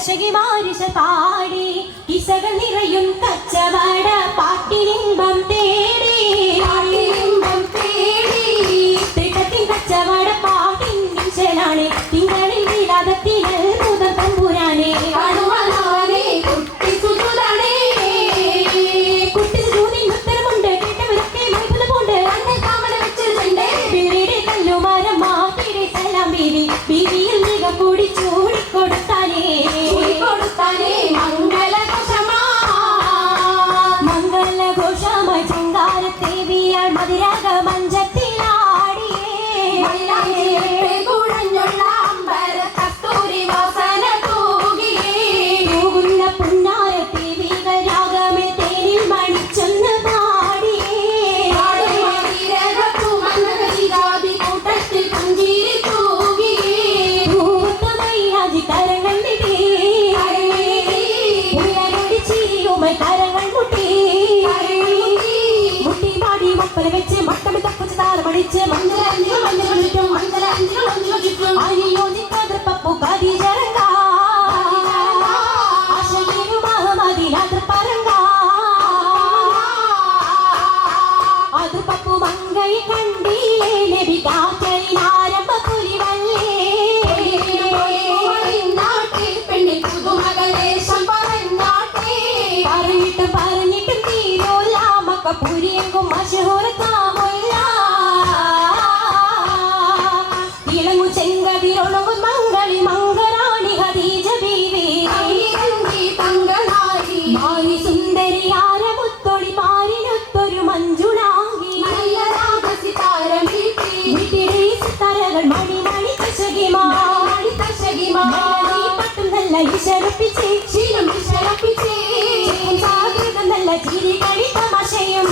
കശകിമാരിശ പാടി കിസകൾ നിറയും കച്ചവട പാട്ടിനിമ്പം തേടി തിട്ടത്തിൻ കച്ചവട പാട്ടിൻ നിശലാണ് തിങ്കളിൽ വിലാദത്തിനൽ മുതൽ തമ്പുരാനെ ഉത്തരമുണ്ട് കേട്ടവരൊക്കെ മത്ഭുതമുണ്ട് കല്ലുമരം മാറ്റിടെ സലാം ബീവിയിൽ മിക കൂടി ചൂടിക്കൊടുത്താനേ മംഗളഘോഷമായി ചങ്കാരത്തേവിയാൾ മതിരാഗ മഞ്ചത്തിലാടിയേ പുന്നാരത്തേവികൾ രാഗമേ തേനിൽ മണിച്ചൊന്ന് വെച്ച് മട്ടമി തപ്പച്ച് താരമടിച്ച് പപ്പു കതി ജരങ്ക അത് പപ്പു മങ്കൈ കണ്ടില്ലേ നബി കാറ്റലിനാരംഭ പുലിവല്ലേ പറഞ്ഞിട്ടും തീരോല്ല മക്ക പുരിയെങ്കും മഷഹൂരത്താമല്ല ഇളങ്ങു ചെങ്കതിരൊളവും മംഗളി മംഗളാണി ഖദീജ ബീവി മാരി സുന്ദരിയാര മുത്തൊളി മാരിനൊത്തൊരു മഞ്ജുളാങ്കി സിത്താരകൾ മണി മണി പട്ടും നല്ല ഇശരപ്പിച്ചേ നല്ല ചിരി കളി തമാശയും